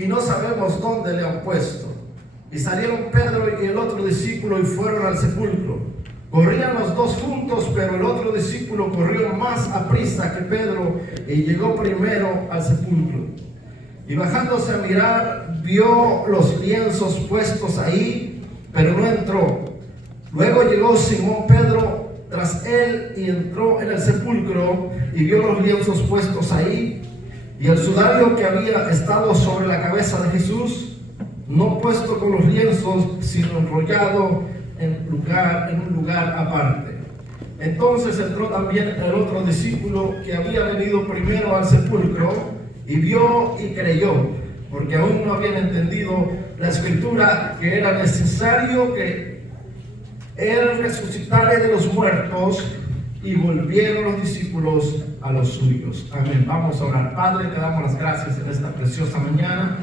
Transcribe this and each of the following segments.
y no sabemos dónde le han puesto. Y salieron Pedro y el otro discípulo y fueron al sepulcro. Corrían los dos juntos, pero el otro discípulo corrió más aprisa que Pedro y llegó primero al sepulcro. Y bajándose a mirar, vio los lienzos puestos ahí, pero no entró. Luego llegó Simón Pedro tras él y entró en el sepulcro y vio los lienzos puestos ahí y el sudario que había estado sobre la cabeza de Jesús, no puesto con los lienzos, sino enrollado en un lugar aparte. Entonces entró también el otro discípulo que había venido primero al sepulcro y vio y creyó, porque aún no habían entendido la escritura que era necesario que él resucitara de los muertos, y volvieron los discípulos a los suyos. Amén. Vamos a orar. Padre, te damos las gracias en esta preciosa mañana.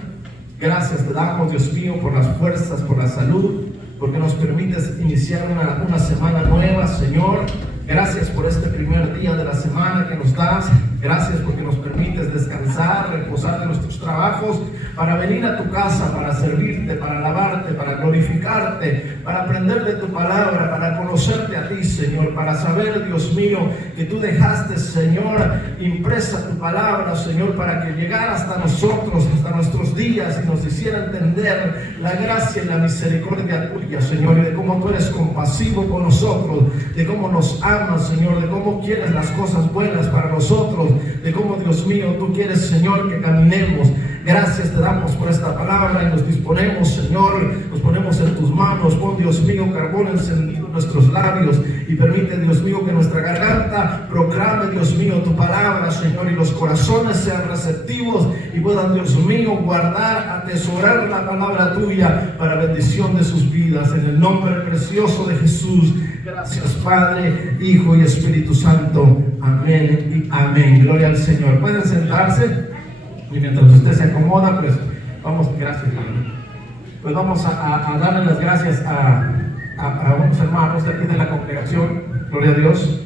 Gracias te damos, Dios mío, por las fuerzas, por la salud, porque nos permites iniciar una semana nueva, Señor. Gracias por este primer día de la semana que nos das. Gracias porque nos permites descansar, reposar de nuestros trabajos, para venir a tu casa, para servirte, para alabarte, para glorificarte, para aprender de tu palabra, para conocerte a ti, Señor, para saber, Dios mío, que tú dejaste, Señor, impresa tu palabra, Señor, para que llegara hasta nosotros, hasta nuestros días, y nos hiciera entender la gracia y la misericordia tuya, Señor, y de cómo tú eres compasivo con nosotros, de cómo nos amas, Señor, de cómo quieres las cosas buenas para nosotros, de cómo, Dios mío, tú quieres, Señor, que caminemos. Gracias te damos por esta palabra y nos disponemos, Señor, nos ponemos en tus manos. Pon, Dios mío, carbón encendido en nuestros labios y permite, Dios mío, que nuestra garganta proclame, Dios mío, tu palabra, Señor, y los corazones sean receptivos y puedan, Dios mío, guardar, atesorar la palabra tuya para bendición de sus vidas. En el nombre precioso de Jesús. Gracias, Padre, Hijo y Espíritu Santo. Amén y amén. Gloria al Señor. Pueden sentarse. Y mientras usted se acomoda, pues vamos, gracias, pues vamos a darle las gracias a unos hermanos de aquí de la congregación. Gloria a Dios.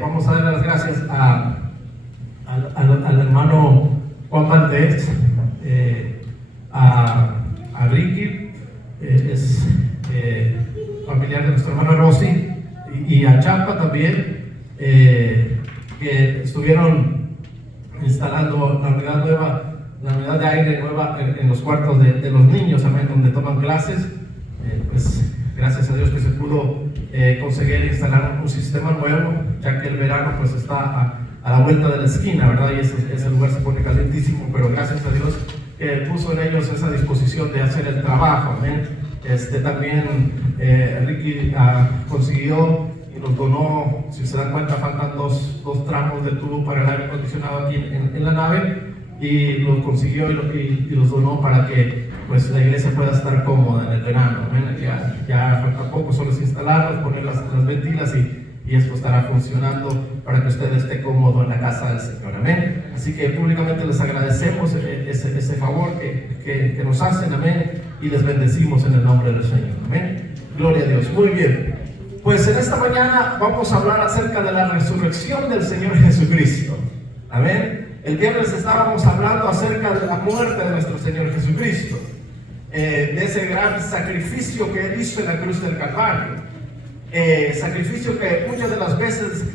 Vamos a darle las gracias al hermano Juan Valdés, a Ricky, es familiar de nuestro hermano Rossi, y a Champa también, que estuvieron instalando la unidad nueva, la unidad de aire nueva en los cuartos de los niños, amén, donde toman clases. Pues gracias a Dios que se pudo conseguir instalar un sistema nuevo, ya que el verano pues está a la vuelta de la esquina, ¿verdad? Y ese lugar se pone calentísimo, pero gracias a Dios que puso en ellos esa disposición de hacer el trabajo, amén. También Ricky consiguió y nos donó, si se dan cuenta, faltan dos tramos de tubo para el aire acondicionado aquí en la nave, y los consiguió y los donó para que pues la iglesia pueda estar cómoda en el verano. ¿Ven? Ya falta poco, solo es instalarlos, poner las ventilas y esto estará funcionando para que usted esté cómodo en la casa del Señor. Amén. Así que públicamente les agradecemos ese favor que nos hacen. Amén. Y les bendecimos en el nombre del Señor. Amén. Gloria a Dios. Muy bien. Pues en esta mañana vamos a hablar acerca de la resurrección del Señor Jesucristo. Amén. El viernes estábamos hablando acerca de la muerte de nuestro Señor Jesucristo, de ese gran sacrificio que Él hizo en la cruz del Calvario, sacrificio que muchas de las veces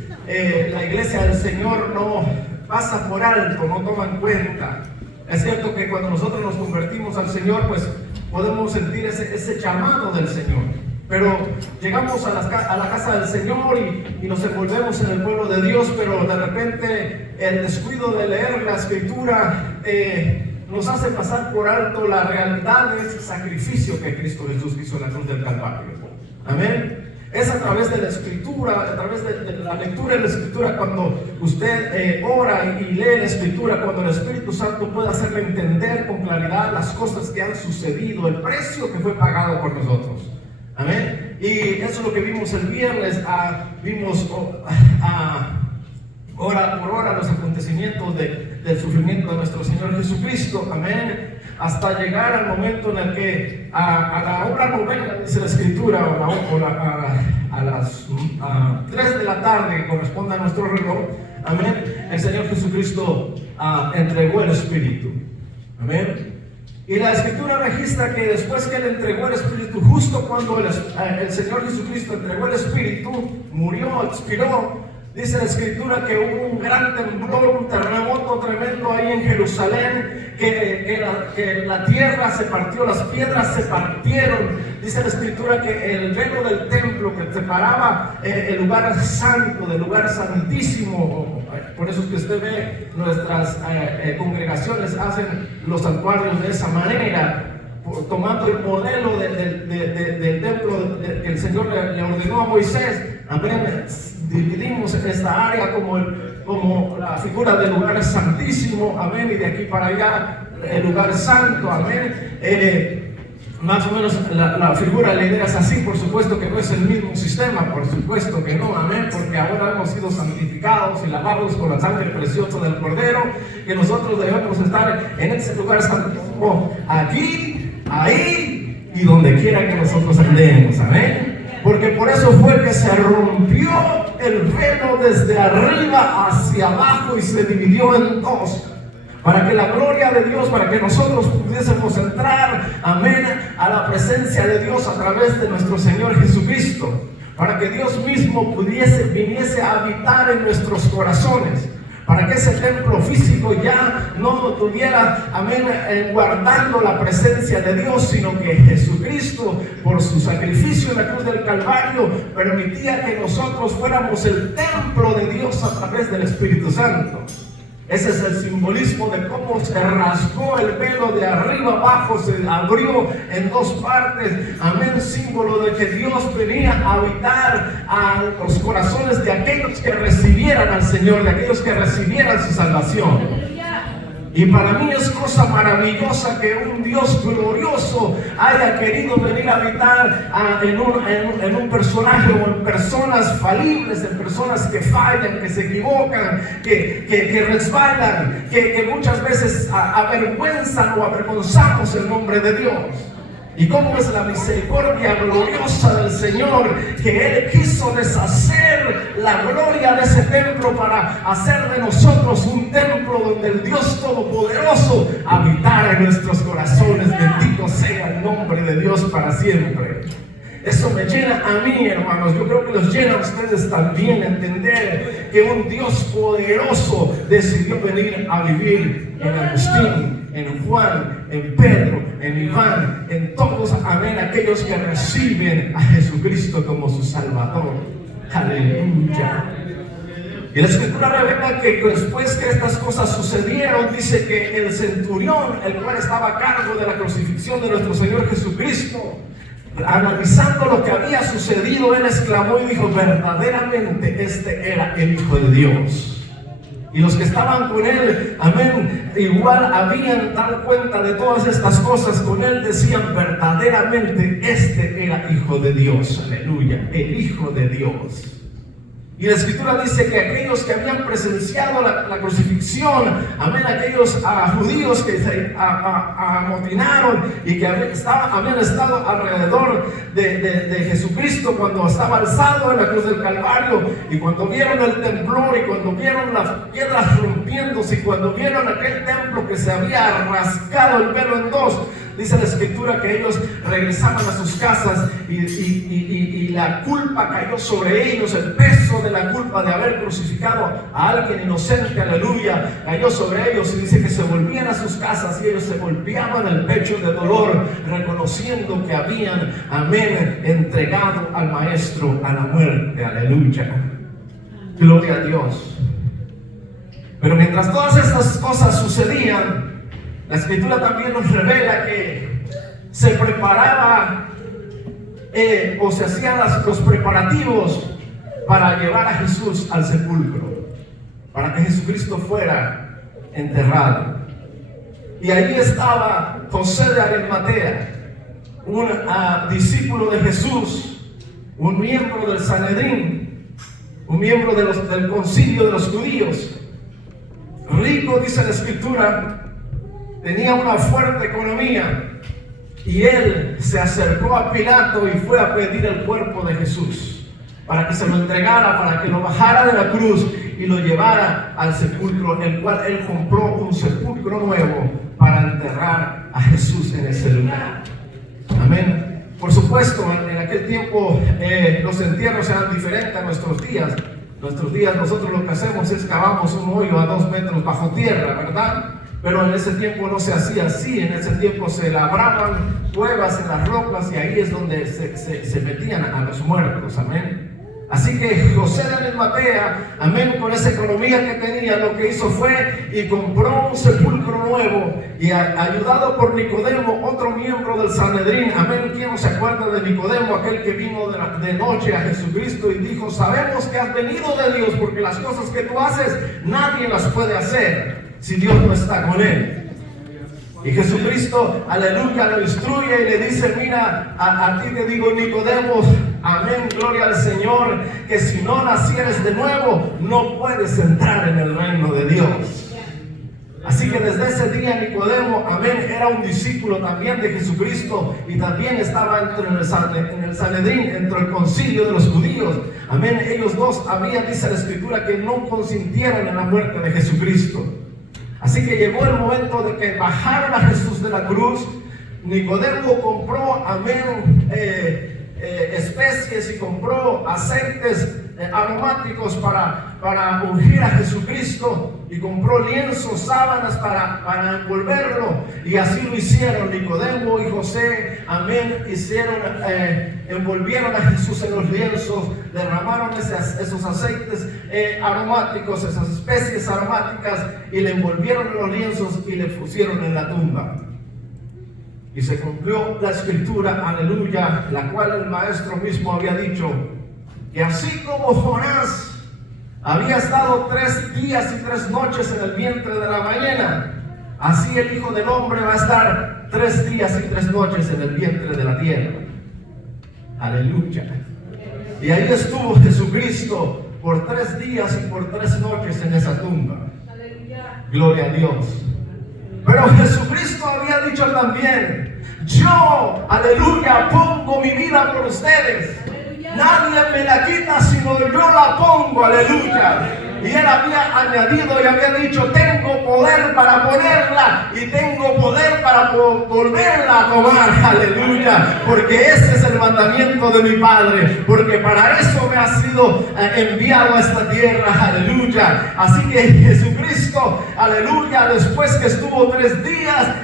la iglesia del Señor no pasa por alto, no toma en cuenta. Es cierto que cuando nosotros nos convertimos al Señor, pues podemos sentir ese llamado del Señor. Pero llegamos a la casa del Señor y nos envolvemos en el pueblo de Dios, pero de repente el descuido de leer la Escritura nos hace pasar por alto la realidad de ese sacrificio que Cristo Jesús hizo en la cruz del Calvario. Amén. Es a través de la Escritura, a través de la lectura de la Escritura, cuando usted ora y lee la Escritura, cuando el Espíritu Santo puede hacerle entender con claridad las cosas que han sucedido, el precio que fue pagado por nosotros. Amén. Y eso es lo que vimos el viernes. Vimos hora por hora los acontecimientos del sufrimiento de nuestro Señor Jesucristo. Amén. Hasta llegar al momento en el que a la hora novena, dice la Escritura, a las 3 de la tarde, que corresponde a nuestro reloj, amén, el Señor Jesucristo entregó el Espíritu. Amén. Y la Escritura registra que después que Él entregó el Espíritu, justo cuando el Señor Jesucristo entregó el Espíritu, murió, expiró, dice la Escritura que hubo un gran temblor, un terremoto tremendo ahí en Jerusalén, que la tierra se partió, las piedras se partieron. Dice la Escritura que el velo del templo que separaba el lugar santo del lugar santísimo, por eso es que usted ve nuestras congregaciones hacen los santuarios de esa manera, tomando el modelo del templo que el Señor le ordenó a Moisés. Amén. Dividimos esta área como la figura del lugar santísimo, amén, y de aquí para allá el lugar santo, amén. Más o menos la figura de la idea es así. Por supuesto que no es el mismo sistema, por supuesto que no, amén, porque ahora hemos sido santificados y lavados con la sangre preciosa del Cordero, que nosotros debemos estar en ese lugar santísimo, aquí, ahí y donde quiera que nosotros andemos, amén. Porque por eso fue que se rompió el velo desde arriba hacia abajo y se dividió en dos, para que la gloria de Dios, para que nosotros pudiésemos entrar, amén, a la presencia de Dios a través de nuestro Señor Jesucristo, para que Dios mismo viniese a habitar en nuestros corazones, para que ese templo físico ya no tuviera, amén, guardando la presencia de Dios, sino que Jesucristo, por su sacrificio en la cruz del Calvario, permitía que nosotros fuéramos el templo de Dios a través del Espíritu Santo. Ese es el simbolismo de cómo se rasgó el velo de arriba abajo, se abrió en dos partes, amén, símbolo de que Dios venía a habitar a los corazones de aquellos que recibieran al Señor, de aquellos que recibieran su salvación. Y para mí es cosa maravillosa que un Dios glorioso haya querido venir a habitar en un personaje o en personas falibles, en personas que fallan, que se equivocan, que resbalan, que muchas veces avergüenzan o avergonzamos el nombre de Dios. Y cómo es la misericordia gloriosa del Señor, que Él quiso deshacer la gloria de ese templo para hacer de nosotros un templo donde el Dios Todopoderoso habitara en nuestros corazones. Bendito sea el nombre de Dios para siempre. Eso me llena a mí, hermanos. Yo creo que los llena a ustedes también entender que un Dios poderoso decidió venir a vivir en Agustín, en Juan, en Pedro, en Iván, en todos, amén, aquellos que reciben a Jesucristo como su Salvador. Aleluya. Y la Escritura revela que después que estas cosas sucedieron, dice que el centurión, el cual estaba a cargo de la crucifixión de nuestro Señor Jesucristo, analizando lo que había sucedido, él exclamó y dijo: verdaderamente este era el Hijo de Dios. Y los que estaban con él, amén, igual habían dado cuenta de todas estas cosas con él, decían: verdaderamente este era Hijo de Dios. Aleluya, el Hijo de Dios. Y la Escritura dice que aquellos que habían presenciado la crucifixión, amén, aquellos judíos que se amotinaron y que habían estado alrededor de Jesucristo cuando estaba alzado en la cruz del Calvario, y cuando vieron el temblor, y cuando vieron las piedras rompiéndose, y cuando vieron aquel templo que se había rasgado el velo en dos, dice la Escritura que ellos regresaban a sus casas y la culpa cayó sobre ellos, el peso de la culpa de haber crucificado a alguien inocente, aleluya, cayó sobre ellos, y dice que se volvían a sus casas y ellos se golpeaban el pecho de dolor, reconociendo que habían, amén, entregado al Maestro a la muerte, aleluya, gloria a Dios. Pero mientras todas estas cosas sucedían, la Escritura también nos revela que se preparaba o se hacían los preparativos para llevar a Jesús al sepulcro, para que Jesucristo fuera enterrado. Y allí estaba José de Arimatea, un discípulo de Jesús, un miembro del Sanedrín, un miembro del concilio de los judíos, rico, dice la Escritura. Tenía una fuerte economía, y él se acercó a Pilato y fue a pedir el cuerpo de Jesús para que se lo entregara, para que lo bajara de la cruz y lo llevara al sepulcro, el cual él compró un sepulcro nuevo para enterrar a Jesús en ese lugar. Amén. Por supuesto, en aquel tiempo los entierros eran diferentes a nuestros días. Nuestros días nosotros lo que hacemos es cavamos un hoyo a 2 metros bajo tierra, ¿verdad? Pero en ese tiempo no se hacía así. En ese tiempo se labraban cuevas en las rocas y ahí es donde se metían a los muertos. Amén. Así que José de Arimatea, amén, con esa economía que tenía, lo que hizo fue y compró un sepulcro nuevo y ayudado por Nicodemo, otro miembro del Sanedrín. Amén. ¿Quién no se acuerda de Nicodemo, aquel que vino de noche a Jesucristo y dijo: sabemos que has venido de Dios, porque las cosas que tú haces nadie las puede hacer si Dios no está con él? Y Jesucristo, aleluya, lo instruye y le dice: mira, a ti te digo, Nicodemo, amén, gloria al Señor, que si no nacieres de nuevo, no puedes entrar en el reino de Dios. Así que desde ese día Nicodemo, amén, era un discípulo también de Jesucristo y también estaba en el Sanedrín, entre el concilio de los judíos. Amén, ellos dos habían, dice la Escritura, que no consintieron en la muerte de Jesucristo. Así que llegó el momento de que bajaron a Jesús de la cruz. Nicodemo compró, amén, especies y compró aceites aromáticos para ungir a Jesucristo, y compró lienzos, sábanas para envolverlo, y así lo hicieron. Nicodemo y José, amén, envolvieron a Jesús en los lienzos, derramaron esos aceites aromáticos, esas especies aromáticas, y le envolvieron en los lienzos y le pusieron en la tumba. Y se cumplió la Escritura, aleluya, la cual el maestro mismo había dicho, que así como Jonás había estado 3 días y 3 noches en el vientre de la ballena, así el Hijo del Hombre va a estar 3 días y 3 noches en el vientre de la tierra. Aleluya. Y ahí estuvo Jesucristo por 3 días y por 3 noches en esa tumba. Gloria a Dios. Pero Jesucristo había dicho también: yo, aleluya, pongo mi vida por ustedes. Nadie me la quita sino yo la pongo, aleluya. Y él había añadido y había dicho: tengo poder para ponerla y tengo poder para volverla a tomar, aleluya. Porque ese es el mandamiento de mi Padre, porque para eso me ha sido enviado a esta tierra, aleluya. Así que Jesucristo, aleluya, después que estuvo 3 días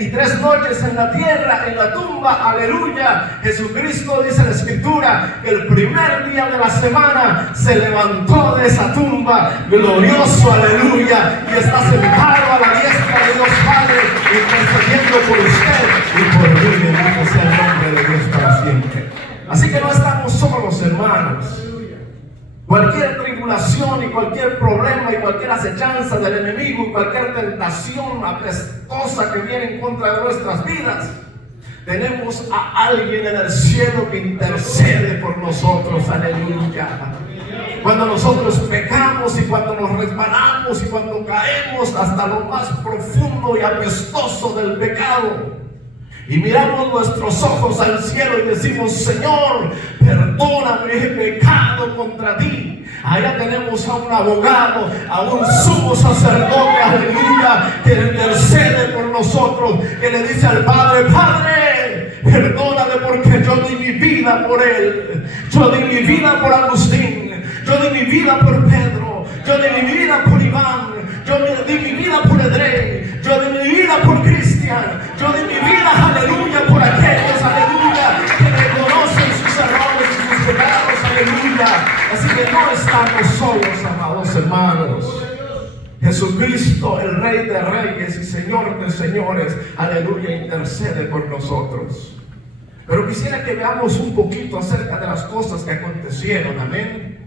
y 3 noches en la tierra, en la tumba, aleluya, Jesucristo, dice la Escritura, que el primer día de la semana se levantó de esa tumba glorioso, aleluya, y está sentado a la diestra de Dios Padre, intercediendo por usted y por mí. Bendito sea el nombre de Dios para siempre. Así que no estamos solos, hermanos. Cualquier tribulación y cualquier problema y cualquier acechanza del enemigo y cualquier tentación apestosa que viene en contra de nuestras vidas, tenemos a alguien en el cielo que intercede por nosotros, aleluya. Cuando nosotros pecamos y cuando nos resbalamos y cuando caemos hasta lo más profundo y apestoso del pecado, y miramos nuestros ojos al cielo y decimos: Señor, perdóname, he pecado contra ti. Allá tenemos a un abogado, a un sumo sacerdote, aleluya, que intercede por nosotros, que le dice al Padre: Padre, perdóname porque yo di mi vida por él. Yo di mi vida por Agustín. Yo di mi vida por Pedro. Yo di mi vida por Iván. Yo di mi vida por Edrey. Yo di mi vida por Cristian. Yo di mi vida, aleluya, por aquellos, aleluya, que reconocen sus errores y sus pecados, aleluya. Así que no estamos solos, amados hermanos. Jesucristo, el Rey de Reyes y Señor de Señores, aleluya, intercede por nosotros. Pero quisiera que veamos un poquito acerca de las cosas que acontecieron, amén.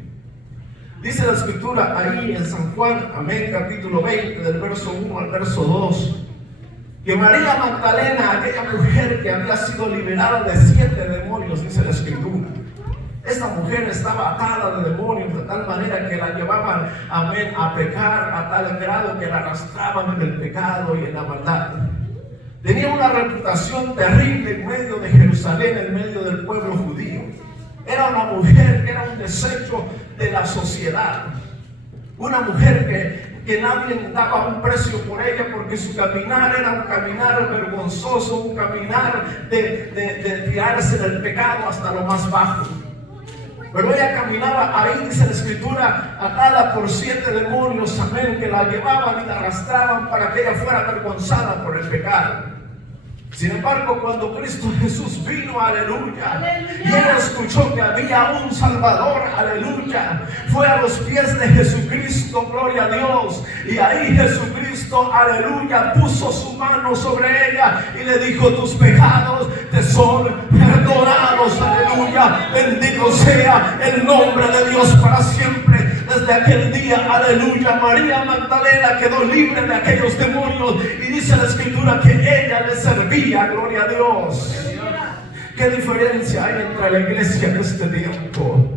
Dice la Escritura ahí en San Juan, amén, capítulo 20, del verso 1 al verso 2, que María Magdalena, aquella mujer que había sido liberada de 7 demonios, dice la Escritura, esta mujer estaba atada de demonios de tal manera que la llevaban, amén, a pecar a tal grado que la arrastraban en el pecado y en la maldad. Tenía una reputación terrible en medio de Jerusalén, en medio del pueblo judío. Era una mujer que era un desecho de la sociedad. Una mujer que nadie daba un precio por ella, porque su caminar era un caminar vergonzoso, un caminar de tirarse del pecado hasta lo más bajo. Pero ella caminaba, ahí dice la escritura, atada por 7 demonios, amén, que la llevaban y la arrastraban para que ella fuera avergonzada por el pecado. Sin embargo, cuando Cristo Jesús vino, aleluya, y ella escuchó que había un Salvador, aleluya, fue a los pies de Jesucristo, gloria a Dios, y ahí Jesucristo, aleluya, puso su mano sobre ella y le dijo: tus pecados te son perdonados, aleluya, bendito sea el nombre de Dios para siempre. Desde aquel día, aleluya, María Magdalena quedó libre de aquellos demonios, y dice la escritura que ella le servía, gloria a Dios. ¿Qué diferencia hay entre la iglesia en este tiempo?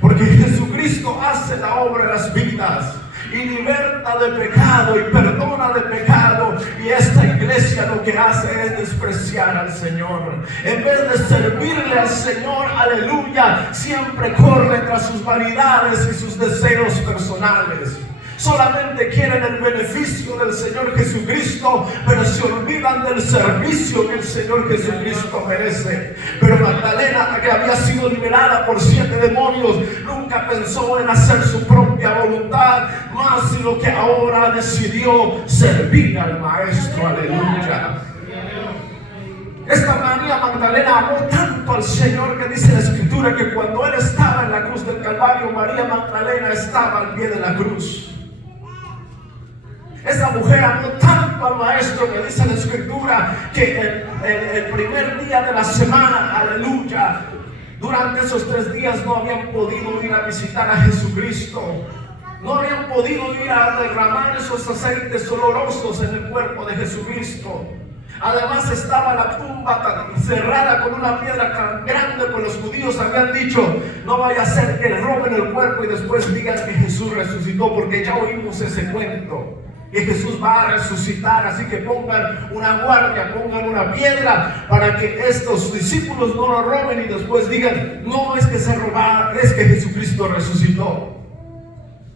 Porque Jesucristo hace la obra de las vidas y liberta de pecado y perdona de pecado, y esta iglesia lo que hace es despreciar al Señor. En vez de servirle al Señor, aleluya, siempre corre tras sus vanidades y sus deseos personales. Solamente quieren el beneficio del Señor Jesucristo, pero se olvidan del servicio que el Señor Jesucristo merece. Pero Magdalena, que había sido liberada por 7 demonios, nunca pensó en hacer su propia voluntad, más sino que ahora decidió servir al Maestro, aleluya. Esta María Magdalena amó tanto al Señor que dice la escritura que cuando Él estaba en la cruz del Calvario, María Magdalena estaba al pie de la cruz. Esa mujer amó tanto al Maestro que dice la escritura que el primer día de la semana, aleluya, durante esos 3 días no habían podido ir a visitar a Jesucristo. No habían podido ir a derramar esos aceites olorosos en el cuerpo de Jesucristo. Además estaba la tumba tan cerrada con una piedra tan grande, pues los judíos habían dicho: no vaya a ser que roben el cuerpo y después digan que Jesús resucitó, porque ya oímos ese cuento, que Jesús va a resucitar. Así que pongan una guardia, pongan una piedra para que estos discípulos no lo roben y después digan: no es que se robaron, es que Jesucristo resucitó.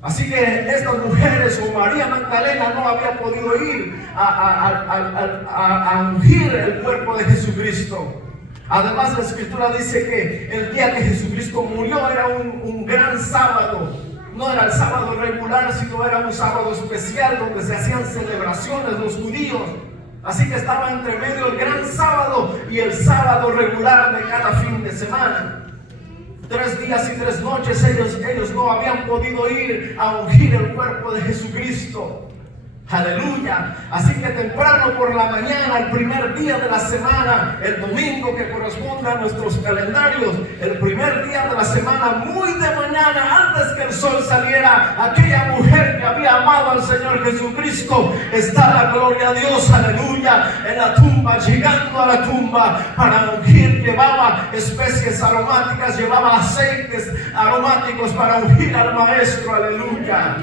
Así que estas mujeres, o María Magdalena, no había podido ir a ungir el cuerpo de Jesucristo. Además, la escritura dice que el día que Jesucristo murió era un gran sábado. No era el sábado regular, sino era un sábado especial donde se hacían celebraciones los judíos. Así que estaba entre medio el gran sábado y el sábado regular de cada fin de semana. 3 días y 3 noches ellos no habían podido ir a ungir el cuerpo de Jesucristo. Aleluya. Así que temprano por la mañana, el primer día de la semana, el domingo que corresponde a nuestros calendarios, el primer día de la semana, muy de mañana, antes que el sol saliera, aquella mujer que había amado al Señor Jesucristo estaba, gloria a Dios, aleluya, en la tumba, llegando a la tumba para ungir. Llevaba especies aromáticas, llevaba aceites aromáticos para ungir al Maestro, aleluya.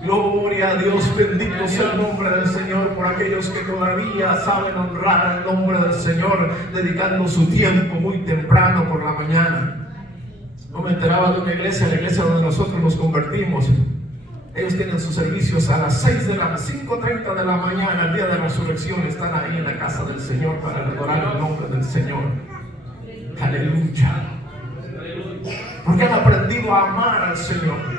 Gloria a Dios, bendito sea el nombre del Señor por aquellos que todavía saben honrar el nombre del Señor, dedicando su tiempo muy temprano por la mañana. No me enteraba de una iglesia, la iglesia donde nosotros nos convertimos. Ellos tienen sus servicios a las 5:30 de la mañana, el día de la resurrección. Están ahí en la casa del Señor para adorar el nombre del Señor. Aleluya. Porque han aprendido a amar al Señor.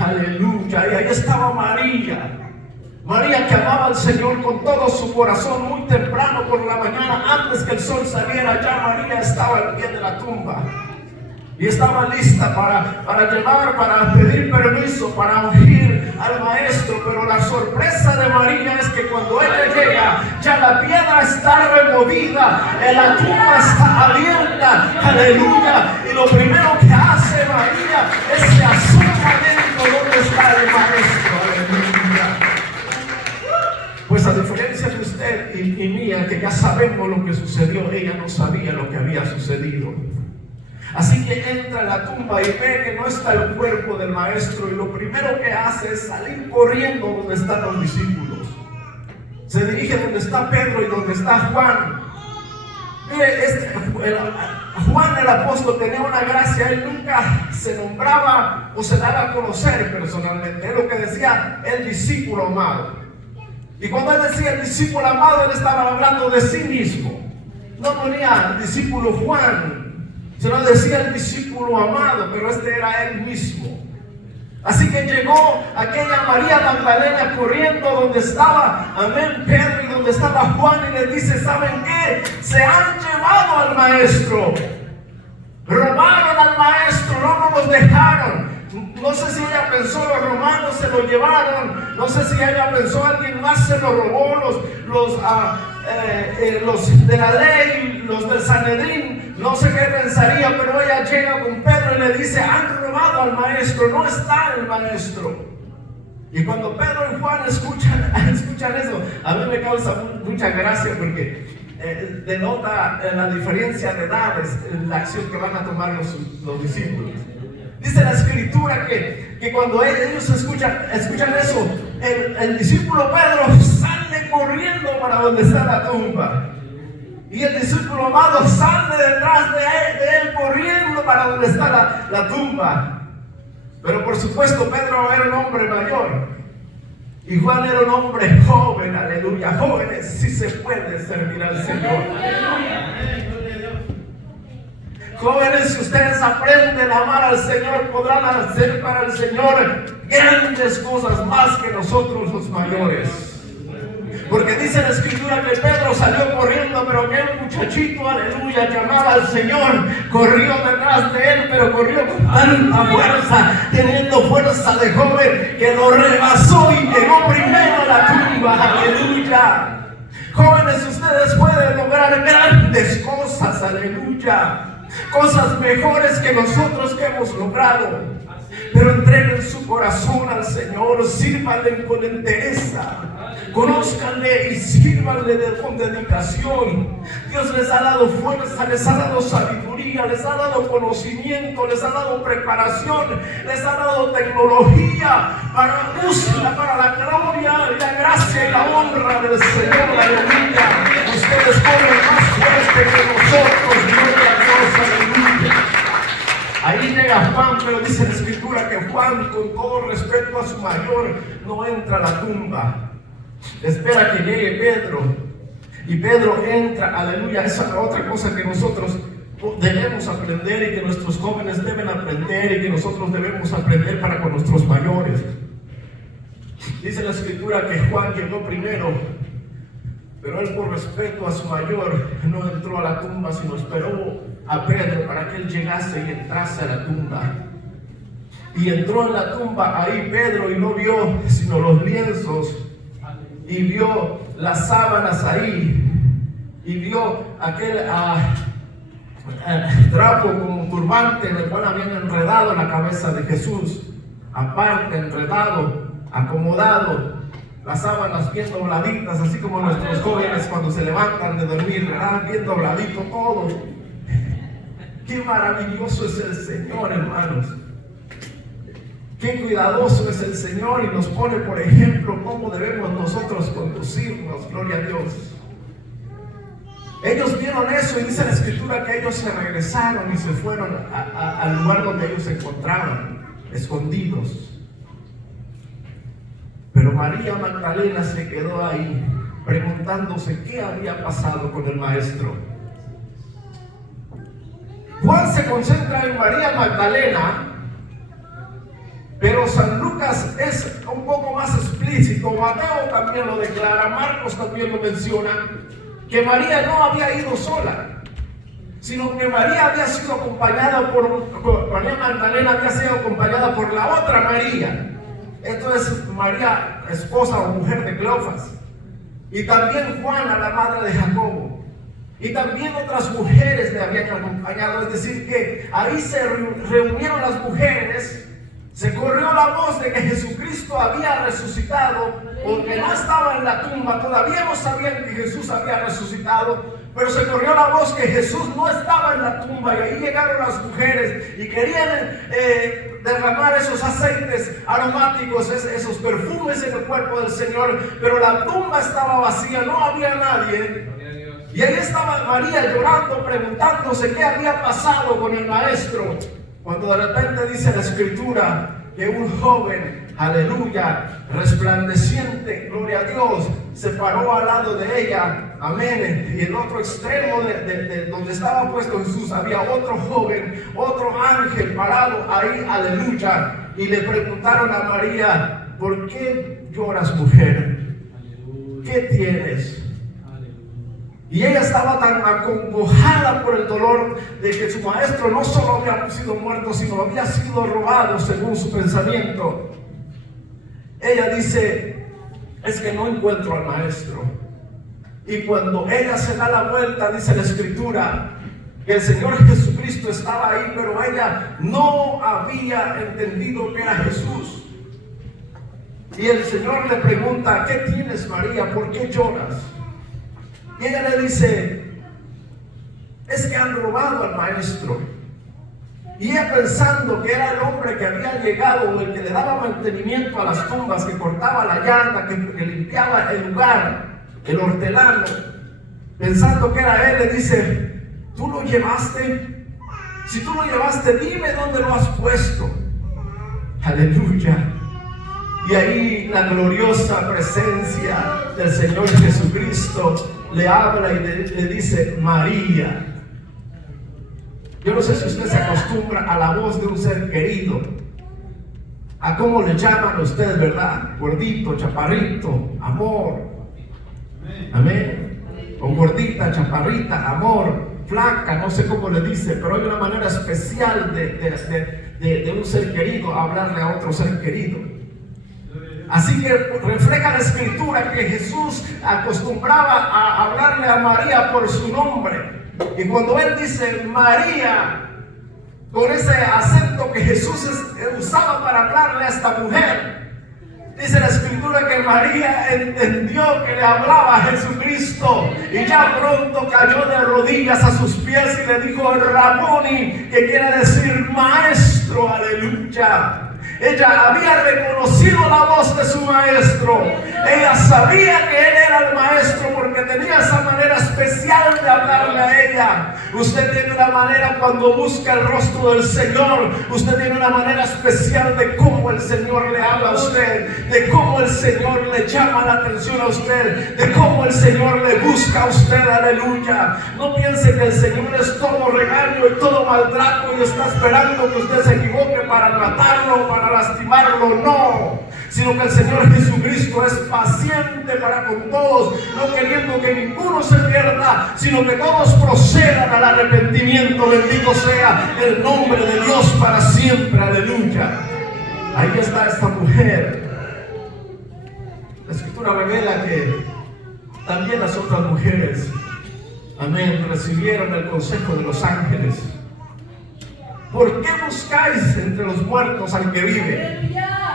Aleluya. Y ahí estaba María que amaba al Señor con todo su corazón. Muy temprano por la mañana, antes que el sol saliera, ya María estaba al pie de la tumba y estaba lista para pedir permiso para ungir al Maestro. Pero la sorpresa de María es que cuando ella llega, ya la piedra está removida, la tumba está abierta. Aleluya. Y lo primero que hace María es se asoma dentro donde está el Maestro. Aleluya. Pues a diferencia de usted y mía, que ya sabemos lo que sucedió, ella no sabía lo que había sucedido. Así que entra a la tumba y ve que no está el cuerpo del Maestro, y lo primero que hace es salir corriendo donde están los discípulos. Se dirige donde está Pedro y donde está Juan. Mire, Juan el apóstol tenía una gracia. Él nunca se nombraba o se daba a conocer personalmente. Él lo que decía, el discípulo amado. Y cuando él decía el discípulo amado, él estaba hablando de sí mismo. No ponía el discípulo Juan, sino decía el discípulo amado, pero este era él mismo. Así que llegó aquella María Magdalena corriendo donde estaba, amén, Pedro, y donde estaba Juan, y le dice, ¿saben qué? Se han llevado al maestro. Robaron al maestro, no nos dejaron. No sé si ella pensó los romanos se lo llevaron, no sé si ella pensó alguien más se lo robó, los de la ley, los del Sanedrín, no sé qué pensaría, pero ella llega con Pedro y le dice, han robado al maestro, no está el maestro. Y cuando Pedro y Juan escuchan eso, a mí me causa mucha gracia porque denota la diferencia de edades, la acción que van a tomar los discípulos. Dice la escritura que cuando ellos escuchan eso, el discípulo Pedro sale corriendo para donde está la tumba. Y el discípulo amado sale detrás de él corriendo para donde está la tumba. Pero por supuesto Pedro era un hombre mayor y Juan era un hombre joven, aleluya. Jóvenes, sí se puede servir al Señor. Jóvenes, si ustedes aprenden a amar al Señor, podrán hacer para el Señor grandes cosas más que nosotros los mayores. Porque dice la escritura que Pedro salió corriendo, pero que el muchachito, aleluya, que amaba al Señor, corrió detrás de él, pero corrió con tanta fuerza, teniendo fuerza de joven, que lo rebasó y llegó primero a la tumba, aleluya. Jóvenes, ustedes pueden lograr grandes cosas, aleluya. Cosas mejores que nosotros que hemos logrado, pero entreguen su corazón al Señor, sírvanle con entereza, conózcanle y sírvanle con dedicación. Dios les ha dado fuerza, les ha dado sabiduría, les ha dado conocimiento, les ha dado preparación, les ha dado tecnología para usarla para la gloria y la gracia y la honra del Señor, aleluya. Ustedes corren más fuerte que nosotros, gloria a Dios, aleluya. Ahí llega Juan, pero dice la escritura que Juan, con todo respeto a su mayor, no entra a la tumba. Espera que llegue Pedro. Y Pedro entra, aleluya. Esa es otra cosa que nosotros debemos aprender y que nuestros jóvenes deben aprender y que nosotros debemos aprender para con nuestros mayores. Dice la escritura que Juan llegó primero, pero él por respeto a su mayor no entró a la tumba, sino esperó a Pedro para que él llegase y entrase a la tumba. Y entró en la tumba ahí Pedro y no vio sino los lienzos, y vio las sábanas ahí, y vio aquel trapo como turbante en el cual habían enredado la cabeza de Jesús, aparte, enredado, acomodado, las sábanas bien dobladitas, así como nuestros jóvenes cuando se levantan de dormir, ¿verdad? Bien dobladito todo. Qué maravilloso es el Señor, hermanos. Qué cuidadoso es el Señor y nos pone, por ejemplo, cómo debemos nosotros conducirnos, gloria a Dios. Ellos vieron eso y dice la escritura que ellos se regresaron y se fueron al lugar donde ellos se encontraban, escondidos. Pero María Magdalena se quedó ahí preguntándose qué había pasado con el maestro. Juan se concentra en María Magdalena, pero San Lucas es un poco más explícito. Mateo también lo declara, Marcos también lo menciona, que María no había ido sola, sino que María había sido acompañada María Magdalena había sido acompañada por la otra María. Esto es María, esposa o mujer de Cleofas, y también Juana, la madre de Jacobo, y también otras mujeres le habían acompañado. Es decir, que ahí se reunieron las mujeres, se corrió la voz de que Jesucristo había resucitado, porque no estaba en la tumba, todavía no sabían que Jesús había resucitado, pero se corrió la voz que Jesús no estaba en la tumba, y ahí llegaron las mujeres y querían derramar esos aceites aromáticos, esos perfumes en el cuerpo del Señor, pero la tumba estaba vacía, no había nadie. Y ahí estaba María llorando, preguntándose qué había pasado con el maestro, cuando de repente dice la Escritura que un joven, aleluya, resplandeciente, gloria a Dios, se paró al lado de ella, amén, y en otro extremo de donde estaba puesto Jesús había otro joven, otro ángel parado ahí, aleluya, y le preguntaron a María: ¿por qué lloras, mujer? ¿Qué tienes? Y ella estaba tan acongojada por el dolor de que su maestro no solo había sido muerto, sino había sido robado según su pensamiento. Ella dice: es que no encuentro al maestro. Y cuando ella se da la vuelta, dice la Escritura que el Señor Jesucristo estaba ahí, pero ella no había entendido que era Jesús. Y el Señor le pregunta: ¿qué tienes, María? ¿Por qué lloras? Y ella le dice: es que han robado al maestro. Y ella, pensando que era el hombre que había llegado, el que le daba mantenimiento a las tumbas, que cortaba la yarda, que limpiaba el lugar, el hortelano, pensando que era él, le dice: ¿tú lo llevaste? Si tú lo llevaste, dime dónde lo has puesto. Aleluya. Y ahí la gloriosa presencia del Señor Jesucristo le habla y le dice: María. Yo no sé si usted se acostumbra a la voz de un ser querido, a cómo le llaman a usted, ¿verdad? Gordito, chaparrito, amor. Amén. O gordita, chaparrita, amor, flaca, no sé cómo le dice, pero hay una manera especial de un ser querido hablarle a otro ser querido. Así que refleja la Escritura que Jesús acostumbraba a hablarle a María por su nombre. Y cuando él dice María, con ese acento que Jesús usaba para hablarle a esta mujer, dice la Escritura que María entendió que le hablaba a Jesucristo, y ya pronto cayó de rodillas a sus pies y le dijo Raboni, que quiere decir maestro. Aleluya. Ella había reconocido la voz de su maestro. Ella sabía que él era el maestro porque tenía esa manera especial de hablarle a ella. Usted tiene una manera cuando busca el rostro del Señor. Usted tiene una manera especial de cómo el Señor le habla a usted, de cómo el Señor le llama la atención a usted, de cómo el Señor le busca a usted. Aleluya. No piense que el Señor es todo regaño y todo maltrato y está esperando que usted se equivoque para matarlo, para lastimarlo, no, sino que el Señor Jesucristo es paciente para con todos, no queriendo que ninguno se pierda, sino que todos procedan al arrepentimiento. Bendito sea el nombre de Dios para siempre. Aleluya. Ahí está esta mujer. La Escritura revela que también las otras mujeres, amén, recibieron el consejo de los ángeles. ¿Por qué buscáis entre los muertos al que vive?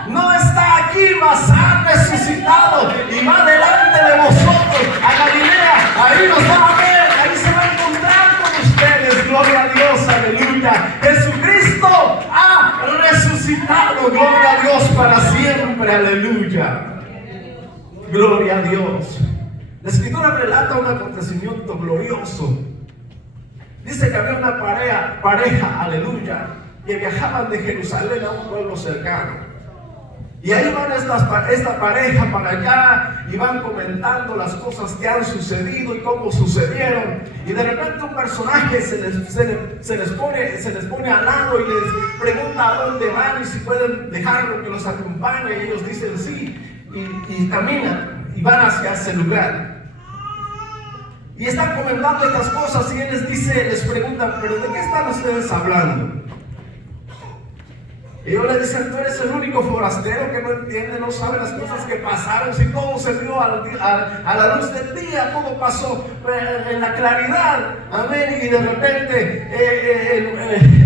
No está aquí, mas ha resucitado y va delante de vosotros a Galilea. Ahí nos va a ver, ahí se va a encontrar con ustedes. Gloria a Dios, aleluya. Jesucristo ha resucitado. Gloria a Dios para siempre, aleluya. Gloria a Dios. La Escritura relata un acontecimiento glorioso. Dice que había una pareja, aleluya, que viajaban de Jerusalén a un pueblo cercano. Y ahí van esta pareja para allá y van comentando las cosas que han sucedido y cómo sucedieron. Y de repente un personaje se les pone al lado y les pregunta a dónde van y si pueden dejarlo que los acompañe. Y ellos dicen sí, y caminan y van hacia ese lugar. Y están comentando estas cosas y él les pregunta: ¿pero de qué están ustedes hablando? Y ellos le dicen: tú eres el único forastero que no entiende, no sabe las cosas que pasaron. Si todo se vio a la luz del día, todo pasó en la claridad. Amén. Y de repente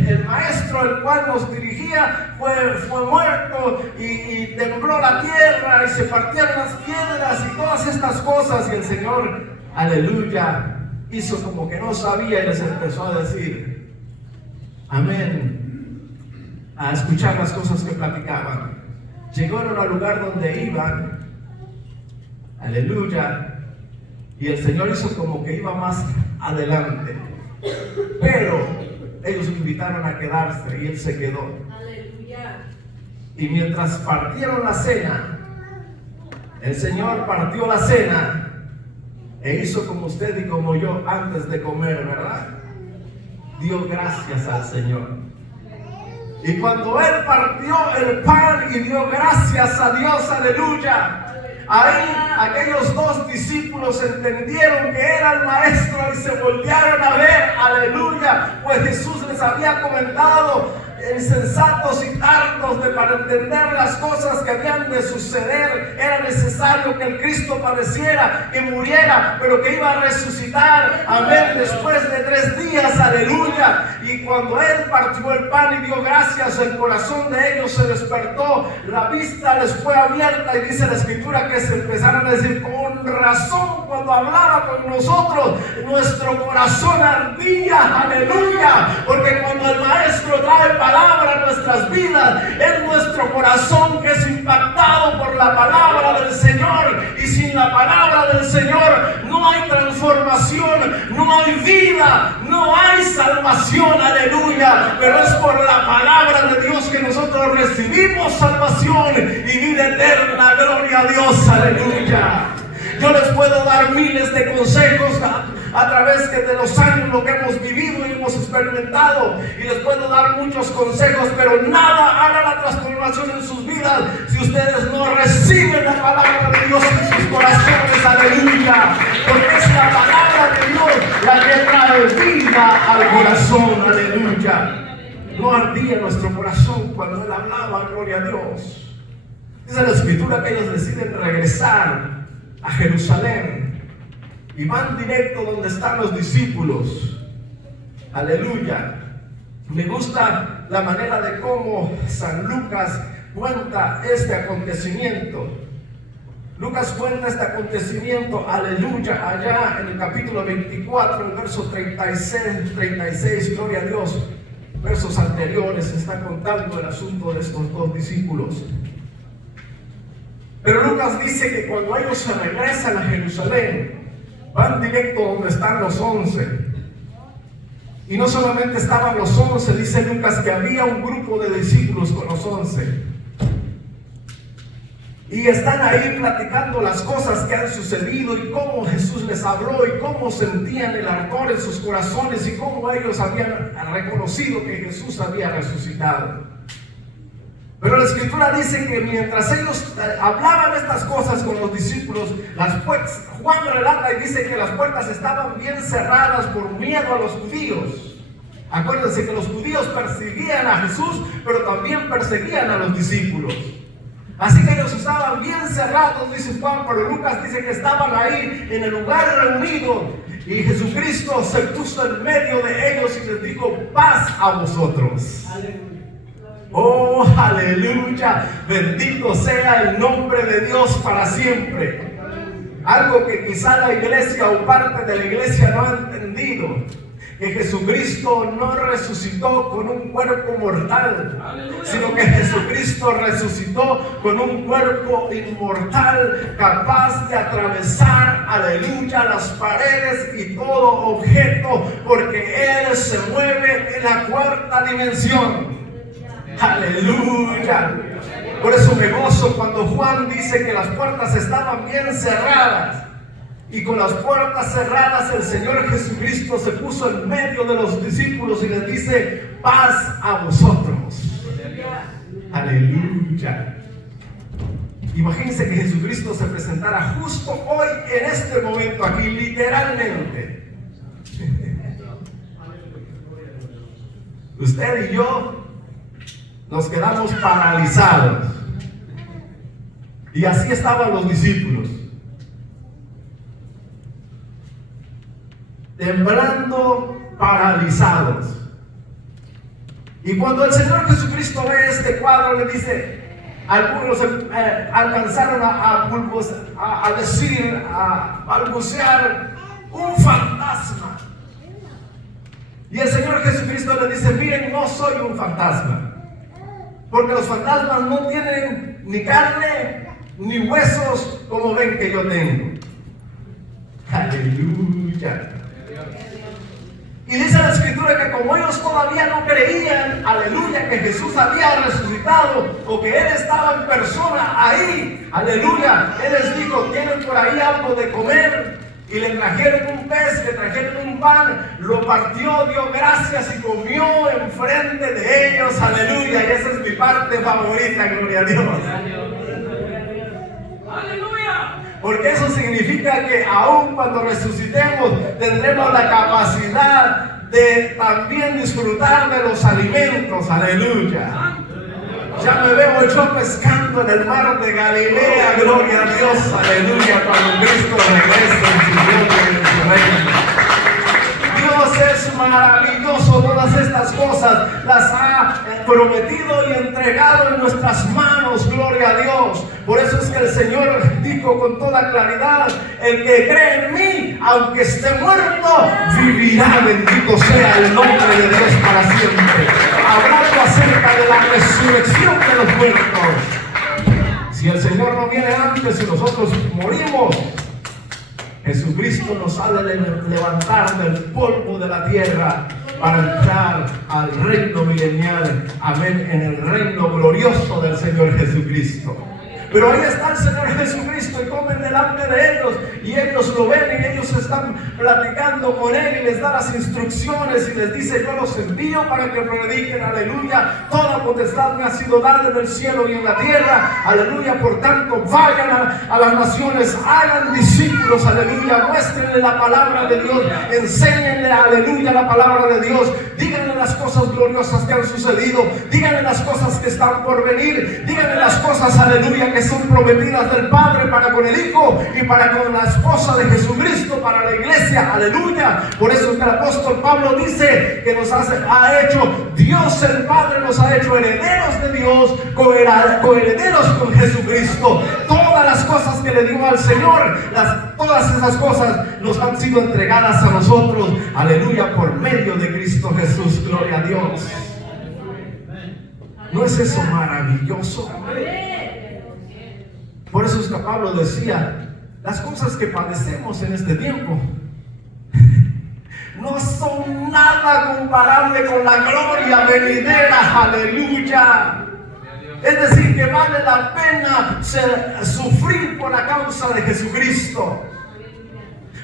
el maestro, el cual nos dirigía, fue muerto, y tembló la tierra y se partieron las piedras y todas estas cosas. Y el Señor, aleluya, hizo como que no sabía y les empezó a decir: amén, a escuchar las cosas que platicaban. Llegaron al lugar donde iban, aleluya, y el Señor hizo como que iba más adelante, pero ellos lo invitaron a quedarse y Él se quedó. Aleluya. Y mientras partieron la cena, el Señor partió la cena e hizo como usted y como yo antes de comer, ¿verdad? Dio gracias al Señor. Y cuando Él partió el pan y dio gracias a Dios, aleluya, ahí aquellos dos discípulos entendieron que era el maestro y se voltearon a ver, aleluya, pues Jesús les había comentado: insensatos y tardos para entender las cosas que habían de suceder. Era necesario que el Cristo padeciera, que muriera, pero que iba a resucitar, amén, después de 3 días, aleluya. Y cuando Él partió el pan y dio gracias, el corazón de ellos se despertó, la vista les fue abierta, y dice la Escritura que se empezaron a decir: con razón, cuando hablaba con nosotros, nuestro corazón ardía, aleluya, porque cuando el Maestro trae palabra a nuestras vidas, es nuestro corazón que es impactado por la palabra del Señor. Y sin la palabra del Señor no hay transformación, no hay vida, no hay salvación, aleluya. Pero es por la palabra de Dios que nosotros recibimos salvación y vida eterna. Gloria a Dios, aleluya. Yo les puedo dar miles de consejos a través de los años, lo que hemos vivido y hemos experimentado, y les puedo dar muchos consejos, pero nada hará la transformación en sus vidas si ustedes no reciben la palabra de Dios en sus corazones, aleluya, porque es la palabra de Dios la que trae vida al corazón, aleluya. No ardía nuestro corazón cuando Él hablaba, gloria a Dios. Dice la Escritura que ellos deciden regresar a Jerusalén y van directo donde están los discípulos, aleluya. Me gusta la manera de cómo San Lucas cuenta este acontecimiento. Lucas cuenta este acontecimiento, aleluya, allá en el capítulo 24, el verso 36, gloria a Dios. Versos anteriores está contando el asunto de estos dos discípulos. Pero Lucas dice que cuando ellos se regresan a Jerusalén, van directo donde están los 11. Y no solamente estaban los 11, dice Lucas que había un grupo de discípulos con los 11. Y están ahí platicando las cosas que han sucedido y cómo Jesús les habló y cómo sentían el ardor en sus corazones y cómo ellos habían reconocido que Jesús había resucitado. Pero la Escritura dice que mientras ellos hablaban estas cosas con los discípulos, Juan relata y dice que las puertas estaban bien cerradas por miedo a los judíos. Acuérdense que los judíos perseguían a Jesús, pero también perseguían a los discípulos. Así que ellos estaban bien cerrados, dice Juan, pero Lucas dice que estaban ahí en el lugar reunido y Jesucristo se puso en medio de ellos y les dijo: paz a vosotros. Aleluya. Oh, aleluya, bendito sea el nombre de Dios para siempre. Algo que quizá la iglesia o parte de la iglesia no ha entendido, que Jesucristo no resucitó con un cuerpo mortal, sino que Jesucristo resucitó con un cuerpo inmortal, capaz de atravesar, aleluya, las paredes y todo objeto, porque Él se mueve en la cuarta dimensión. Aleluya. Por eso me gozo cuando Juan dice que las puertas estaban bien cerradas. Y con las puertas cerradas el Señor Jesucristo se puso en medio de los discípulos y les dice: paz a vosotros. Aleluya. Imagínense que Jesucristo se presentara justo hoy, en este momento aquí, literalmente. Usted y yo nos quedamos paralizados. Y así estaban los discípulos, temblando, paralizados. Y cuando el Señor Jesucristo ve este cuadro, le dice, algunos alcanzaron a decir, a balbucear, un fantasma. Y el Señor Jesucristo le dice, miren, no soy un fantasma, porque los fantasmas no tienen ni carne ni huesos como ven que yo tengo. Aleluya. Y dice la Escritura que como ellos todavía no creían, aleluya, que Jesús había resucitado o que Él estaba en persona ahí, aleluya, Él les dijo, ¿tienen por ahí algo de comer? Y le trajeron un pez, le trajeron un pan, lo partió, dio gracias y comió enfrente de ellos, aleluya. Y esa es mi parte favorita, gloria a Dios. Aleluya. Porque eso significa que aun cuando resucitemos tendremos la capacidad de también disfrutar de los alimentos, aleluya. Ya me veo yo pescando en el mar de Galilea, gloria a Dios, aleluya, cuando Cristo regrese en su gloria y en su reino. Dios es maravilloso, todas estas cosas las ha prometido y entregado en nuestras manos, gloria a Dios. Por eso es que el Señor dijo con toda claridad, el que cree en mí, aunque esté muerto, vivirá, bendito sea el nombre de Dios para siempre. Hablando acerca de la resurrección de los muertos. Si el Señor no viene antes y nosotros morimos, Jesucristo nos ha de levantar del polvo de la tierra para entrar al reino milenial, amén, en el reino glorioso del Señor Jesucristo. Pero ahí está el Señor Jesucristo y comen delante de ellos y ellos lo ven y ellos están platicando con Él y les da las instrucciones y les dice, yo los envío para que prediquen, aleluya, toda potestad me ha sido dada en el cielo y en la tierra, aleluya, por tanto vayan a las naciones, hagan discípulos, aleluya, muéstrenle la palabra de Dios, enséñenle, aleluya, la palabra de Dios, díganle las cosas gloriosas que han sucedido, díganle las cosas que están por venir, díganle las cosas, aleluya, que son prometidas del Padre para con el Hijo y para con la esposa de Jesucristo, para la iglesia, aleluya. Por eso es que el apóstol Pablo dice que nos ha hecho Dios el Padre, nos ha hecho herederos de Dios, coherederos con Jesucristo. Todas las cosas que le dio al Señor, todas esas cosas nos han sido entregadas a nosotros, aleluya, por medio de Cristo Jesús, gloria a Dios. ¿No es eso maravilloso? Por eso es que Pablo decía, las cosas que padecemos en este tiempo no son nada comparable con la gloria venidera, aleluya. Es decir, que vale la pena sufrir por la causa de Jesucristo.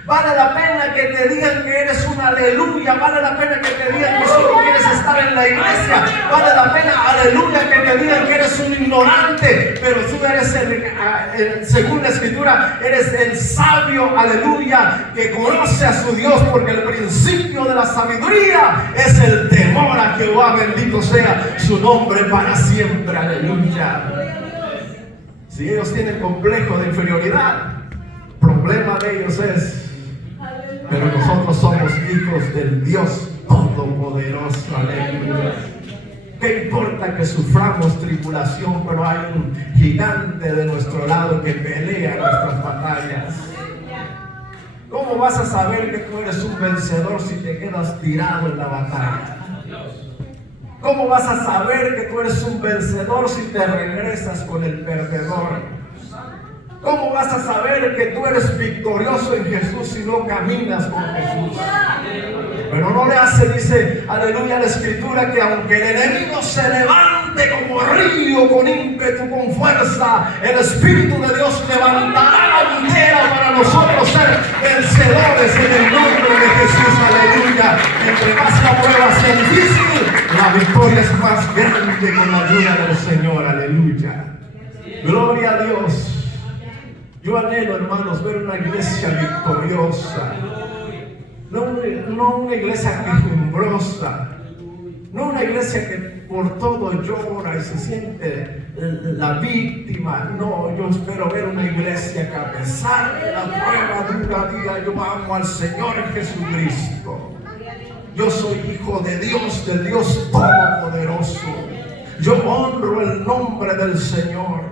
Vale la pena que te digan que eres un aleluya. Vale la pena que te digan que solo quieres estar en la iglesia. Vale la pena, aleluya, que te digan que eres un ignorante. Pero tú eres, según la Escritura, eres el sabio, aleluya, que conoce a su Dios. Porque el principio de la sabiduría es el temor a Jehová. Bendito sea su nombre para siempre, aleluya. Si ellos tienen complejo de inferioridad, problema de ellos es, pero nosotros somos hijos del Dios Todopoderoso, aleluya. ¿Qué importa que suframos tribulación? Pero hay un gigante de nuestro lado que pelea nuestras batallas. ¿Cómo vas a saber que tú eres un vencedor si te quedas tirado en la batalla? ¿Cómo vas a saber que tú eres un vencedor si te regresas con el perdedor? ¿Cómo vas a saber que tú eres victorioso en Jesús si no caminas con Jesús? Pero no le hace, dice, aleluya, la Escritura, que aunque el enemigo se levante como río con ímpetu, con fuerza, el Espíritu de Dios levantará la bandera para nosotros ser vencedores en el nombre de Jesús, aleluya. Entre más la prueba sea difícil, la victoria es más grande con la ayuda del Señor, aleluya. Gloria a Dios. Yo anhelo, hermanos, ver una iglesia victoriosa, no una iglesia quejumbrosa, No una iglesia que por todo llora y se siente la víctima. No, yo espero ver una iglesia que a pesar de la prueba dura día, yo amo al Señor Jesucristo. Yo soy hijo de Dios, del Dios Todopoderoso. Yo honro el nombre del Señor.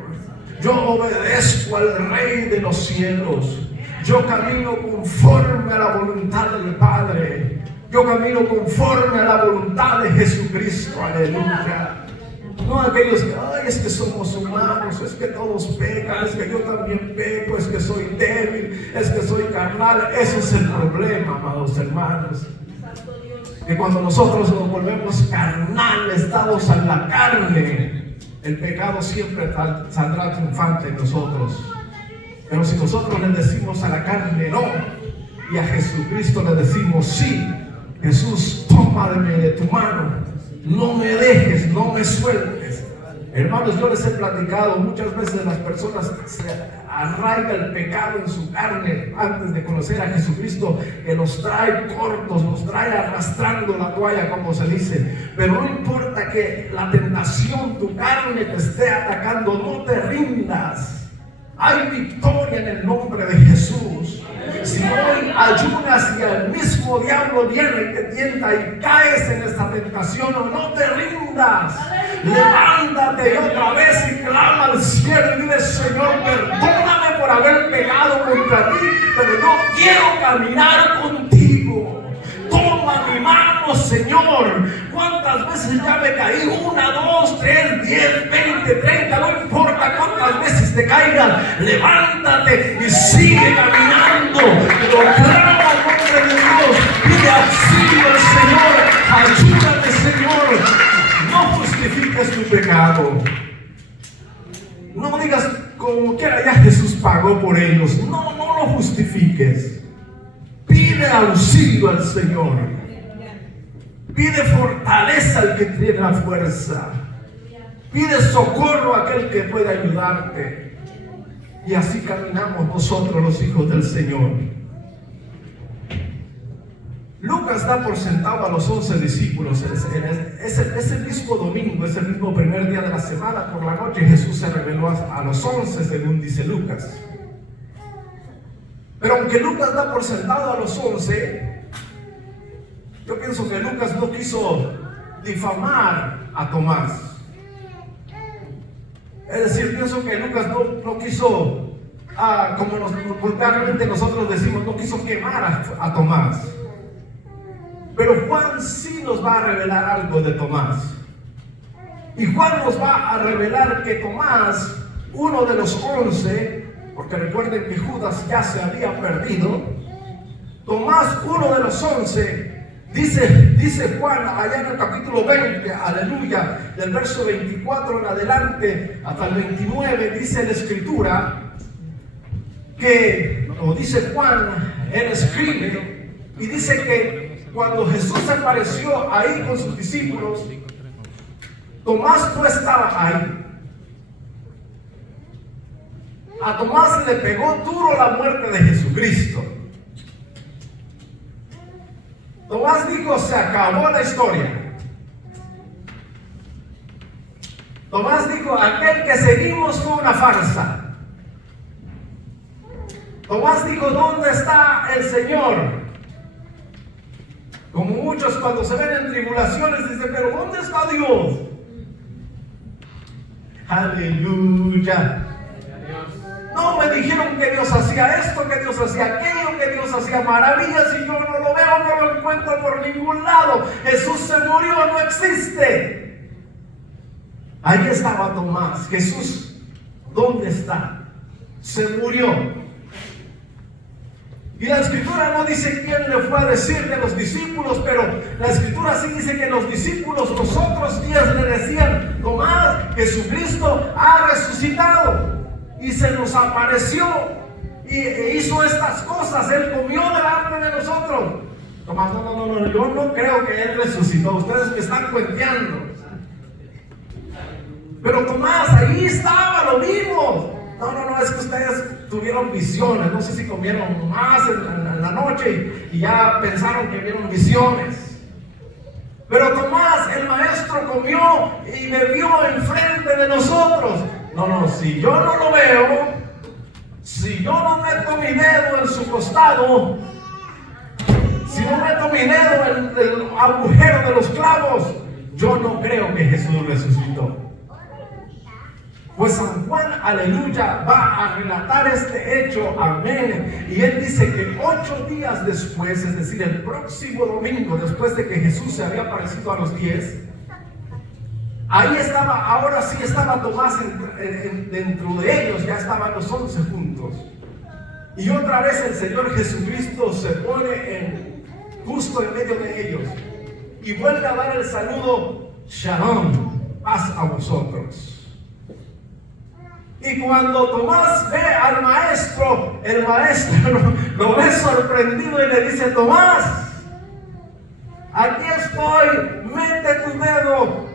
Yo obedezco al Rey de los cielos. Yo camino conforme a la voluntad del Padre. Yo camino conforme a la voluntad de Jesucristo. Aleluya. No aquellos que, ay, es que somos humanos, es que todos pecan, es que yo también peco, es que soy débil, es que soy carnal. Ese es el problema, amados hermanos. Que cuando nosotros nos volvemos carnales, dados a la carne, el pecado siempre saldrá triunfante en nosotros. Pero si nosotros le decimos a la carne no, y a Jesucristo le decimos sí, Jesús, tómame de tu mano, no me dejes, no me sueltes. Hermanos, yo les he platicado muchas veces, las personas se arraiga el pecado en su carne antes de conocer a Jesucristo, que los trae cortos, los trae arrastrando la toalla, como se dice. Pero no importa que la tentación, tu carne te esté atacando, no te rindas. Hay victoria en el nombre de Jesús. Si hoy ayunas y el mismo diablo viene y te tienta y caes en esta tentación, no te rindas. Levántate otra vez y clama al cielo y dile: Señor, perdóname por haber pecado contra ti, pero yo quiero caminar contigo. Toma mi mano, Señor. ¿Cuántas veces ya me caí? 1, 2, 3, 10, 20, 30, no importa cuántas veces te caigas, levántate y sigue caminando. Pero clama al nombre de Dios, pide auxilio al Señor, ayúdame, Señor. No justifiques tu pecado. No digas como quiera, ya Jesús pagó por ellos. No lo justifiques. Pide auxilio al Señor. Pide fortaleza al que tiene la fuerza. Pide socorro a aquel que puede ayudarte. Y así caminamos nosotros, los hijos del Señor. Lucas da por sentado a los 11 discípulos. Ese mismo domingo, ese mismo primer día de la semana, por la noche, Jesús se reveló a los 11, según dice Lucas. Pero aunque Lucas da por sentado a los 11, yo pienso que Lucas no quiso difamar a Tomás. Es decir, pienso que Lucas no quiso, como vulgarmente nosotros decimos, no quiso quemar a Tomás. Pero Juan sí nos va a revelar algo de Tomás. Y Juan nos va a revelar que Tomás, uno de los 11, porque recuerden que Judas ya se había perdido, Tomás, uno de los 11, dice Juan allá en el capítulo 20, aleluya, del verso 24 en adelante hasta el 29, dice la escritura que, o dice Juan, él escribe y dice que cuando Jesús apareció ahí con sus discípulos, Tomás no estaba ahí. A Tomás le pegó duro la muerte de Jesucristo. Tomás dijo: se acabó la historia. Tomás dijo: aquel que seguimos fue una farsa. Tomás dijo: ¿dónde está el Señor? Como muchos cuando se ven en tribulaciones dicen: pero ¿dónde está Dios? Aleluya. No, me dijeron que Dios hacía esto, que Dios hacía aquello, que Dios hacía maravillas y yo no lo veo, no lo encuentro por ningún lado. Jesús se murió, no existe. Ahí estaba Tomás. Jesús, ¿dónde está? Se murió. Y la escritura no dice quién le fue a decir de los discípulos, pero la escritura sí dice que los discípulos los otros días le decían: Tomás, Jesucristo ha resucitado y se nos apareció e hizo estas cosas, Él comió delante de nosotros. Tomás: no, yo no creo que Él resucitó, ustedes me están cuenteando. Pero Tomás, ahí estaba, lo vimos. No, es que ustedes tuvieron visiones, no sé si comieron más en la noche y ya pensaron que vieron visiones. Pero Tomás, el maestro, comió y bebió enfrente de nosotros. No, si yo no lo veo, si yo no meto mi dedo en su costado, si no meto mi dedo en el agujero de los clavos, yo no creo que Jesús resucitó. Pues San Juan, aleluya, va a relatar este hecho, amén. Y él dice que 8 días después, es decir, el próximo domingo, después de que Jesús se había aparecido a los 10, ahí estaba, ahora sí estaba Tomás dentro de ellos, ya estaban los 11 juntos. Y otra vez el Señor Jesucristo se pone justo en medio de ellos y vuelve a dar el saludo: Shalom, paz a vosotros. Y cuando Tomás ve al maestro, el maestro lo ve sorprendido y le dice: Tomás, aquí estoy, mete tu dedo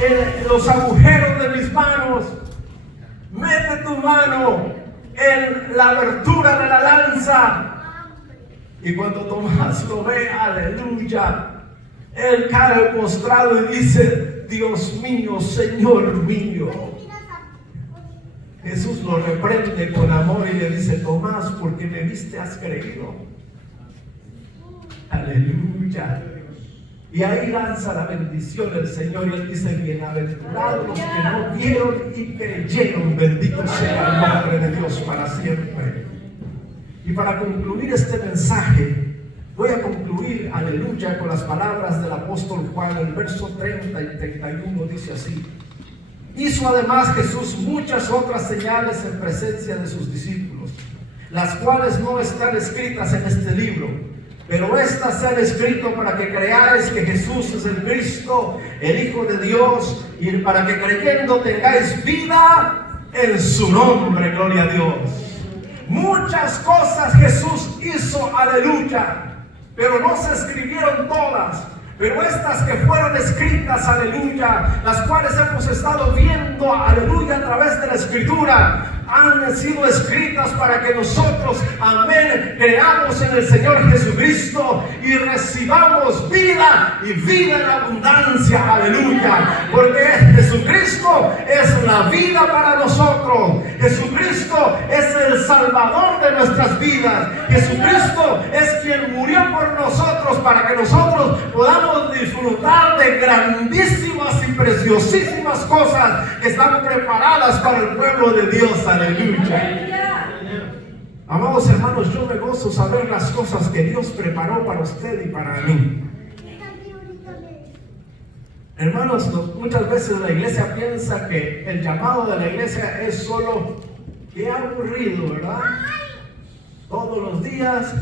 en los agujeros de mis manos, mete tu mano en la abertura de la lanza. Y cuando Tomás lo ve, aleluya, él cae postrado y dice: Dios mío, Señor mío. Jesús lo reprende con amor y le dice: Tomás, porque me viste has creído. Aleluya. Y ahí lanza la bendición el Señor y él dice: bienaventurados los que no vieron y creyeron, bendito sea el nombre de Dios para siempre. Y para concluir este mensaje, voy a concluir, aleluya, con las palabras del apóstol Juan. El verso 30 y 31 dice así: hizo además Jesús muchas otras señales en presencia de sus discípulos, las cuales no están escritas en este libro, pero estas se han escrito para que creáis que Jesús es el Cristo, el Hijo de Dios, y para que creyendo tengáis vida en su nombre. Gloria a Dios. Muchas cosas Jesús hizo, aleluya, pero no se escribieron todas. Pero estas que fueron escritas, aleluya, las cuales hemos estado viendo, aleluya, a través de la Escritura, han sido escritas para que nosotros, amén, creamos en el Señor Jesucristo y recibamos vida y vida en abundancia, aleluya. Porque Jesucristo es la vida para nosotros. Jesucristo es el Salvador de nuestras vidas. Jesucristo es quien murió por nosotros para que nosotros podamos disfrutar de grandísimas y preciosísimas cosas que están preparadas para el pueblo de Dios. Aleluya. Amados hermanos, yo me gozo saber las cosas que Dios preparó para usted y para mí. Hermanos, muchas veces la iglesia piensa que el llamado de la iglesia es solo: qué aburrido, ¿verdad? Todos los días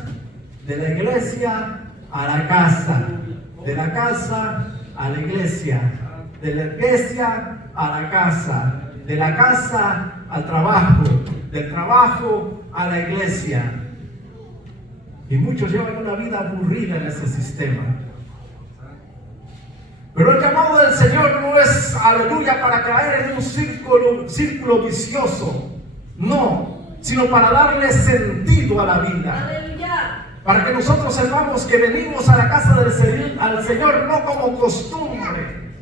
de la iglesia a la casa, de la casa a la iglesia, de la iglesia a la casa, de la casa al trabajo, del trabajo a la iglesia. Y muchos llevan una vida aburrida en ese sistema. Pero el llamado del Señor no es, aleluya, para caer en un círculo vicioso, no, sino para darle sentido a la vida. Aleluya. Para que nosotros sepamos que venimos a la casa del Señor, al Señor, no como costumbre,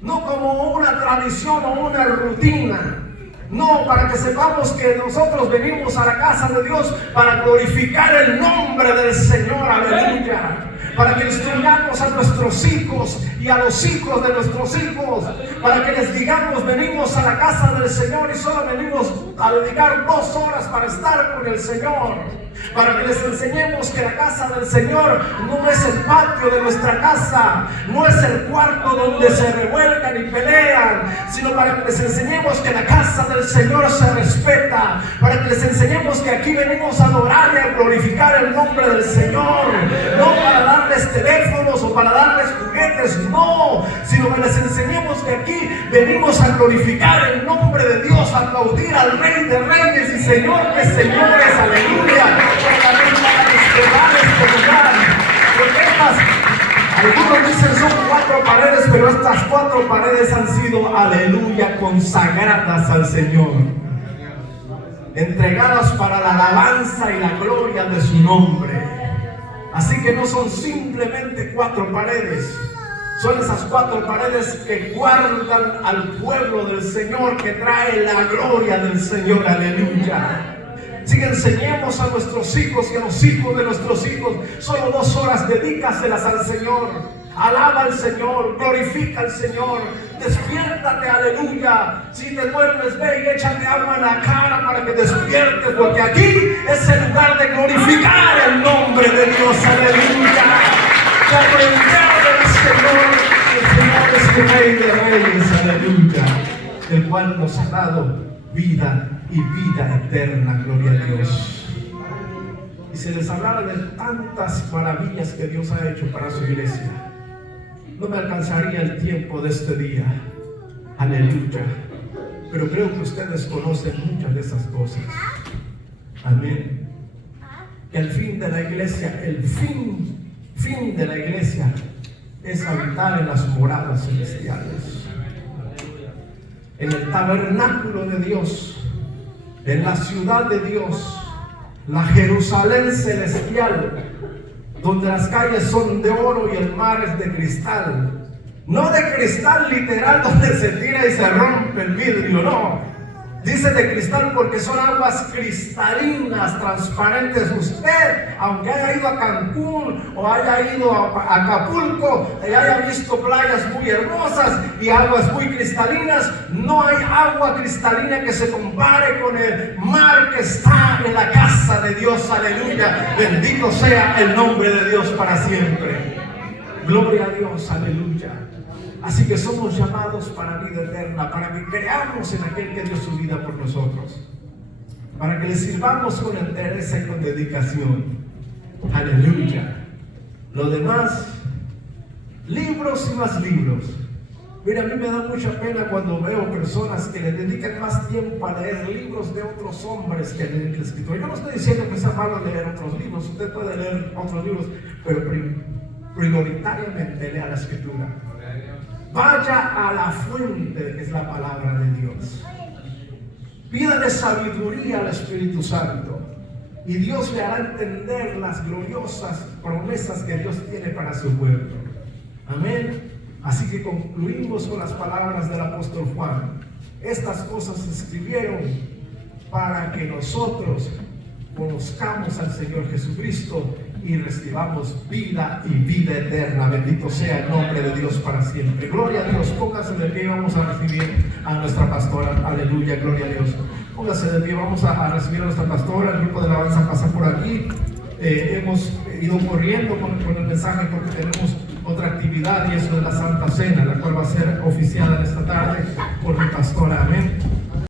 no como una tradición o una rutina. No, para que sepamos que nosotros venimos a la casa de Dios para glorificar el nombre del Señor, aleluya. Para que instruyamos a nuestros hijos y a los hijos de nuestros hijos, para que les digamos: venimos a la casa del Señor y solo venimos a dedicar 2 horas para estar con el Señor. Para que les enseñemos que la casa del Señor no es el patio de nuestra casa, no es el cuarto donde se revuelcan y pelean, sino para que les enseñemos que la casa del Señor se respeta, para que les enseñemos que aquí venimos a adorar y a glorificar el nombre del Señor, no para darles teléfonos o para darles juguetes, no, sino que les enseñemos que aquí venimos a glorificar el nombre de Dios, a aplaudir al Rey de Reyes y Señor de Señores, aleluya. Para despegar este lugar, porque algunos dicen son 4 paredes, pero estas 4 paredes han sido, aleluya, consagradas al Señor, entregadas para la alabanza y la gloria de su nombre. Así que no son simplemente 4 paredes, Son esas 4 paredes que guardan al pueblo del Señor, que trae la gloria del Señor. Aleluya. Así que enseñemos a nuestros hijos y a los hijos de nuestros hijos. Solo 2 horas, dedícaselas al Señor. Alaba al Señor, glorifica al Señor, despiértate, aleluya. Si te duermes, ve y échate agua en la cara para que despiertes, porque aquí es el lugar de glorificar el nombre de Dios, aleluya. De aprender del Señor, el Señor es el Rey de Reyes, aleluya, el cual nos ha dado vida y vida eterna, gloria a Dios. Y se les hablara de tantas maravillas que Dios ha hecho para su iglesia. No me alcanzaría el tiempo de este día, aleluya, pero creo que ustedes conocen muchas de esas cosas. Amén. Que el fin de la iglesia, el fin de la iglesia es habitar en las moradas celestiales, en el tabernáculo de Dios, en la ciudad de Dios, la Jerusalén celestial, donde las calles son de oro y el mar es de cristal. No de cristal literal donde se tira y se rompe el vidrio, no. Dice de cristal porque son aguas cristalinas, transparentes. Usted, aunque haya ido a Cancún o haya ido a Acapulco y haya visto playas muy hermosas y aguas muy cristalinas, no hay agua cristalina que se compare con el mar que está en la casa de Dios. Aleluya. Bendito sea el nombre de Dios para siempre. Gloria a Dios. Aleluya. Así que somos llamados para vida eterna, para que creamos en aquel que dio su vida por nosotros, para que le sirvamos con entereza y con dedicación. Aleluya. Lo demás, libros y más libros. Mira, a mí me da mucha pena cuando veo personas que le dedican más tiempo a leer libros de otros hombres que leer el escritor. Yo no estoy diciendo que sea malo leer otros libros, usted puede leer otros libros, pero prioritariamente lea la escritura. Vaya a la fuente que es la palabra de Dios. Pídale sabiduría al Espíritu Santo y Dios le hará entender las gloriosas promesas que Dios tiene para su pueblo. Amén. Así que concluimos con las palabras del apóstol Juan. Estas cosas se escribieron para que nosotros conozcamos al Señor Jesucristo y recibamos vida y vida eterna. Bendito sea el nombre de Dios para siempre. Gloria a Dios. Póngase de pie, vamos a recibir a nuestra pastora. Aleluya, gloria a Dios. Póngase de pie, vamos a recibir a nuestra pastora. El grupo de alabanza pasa por aquí. Hemos ido corriendo con el mensaje porque tenemos otra actividad, y eso es la Santa Cena, la cual va a ser oficiada esta tarde por mi pastora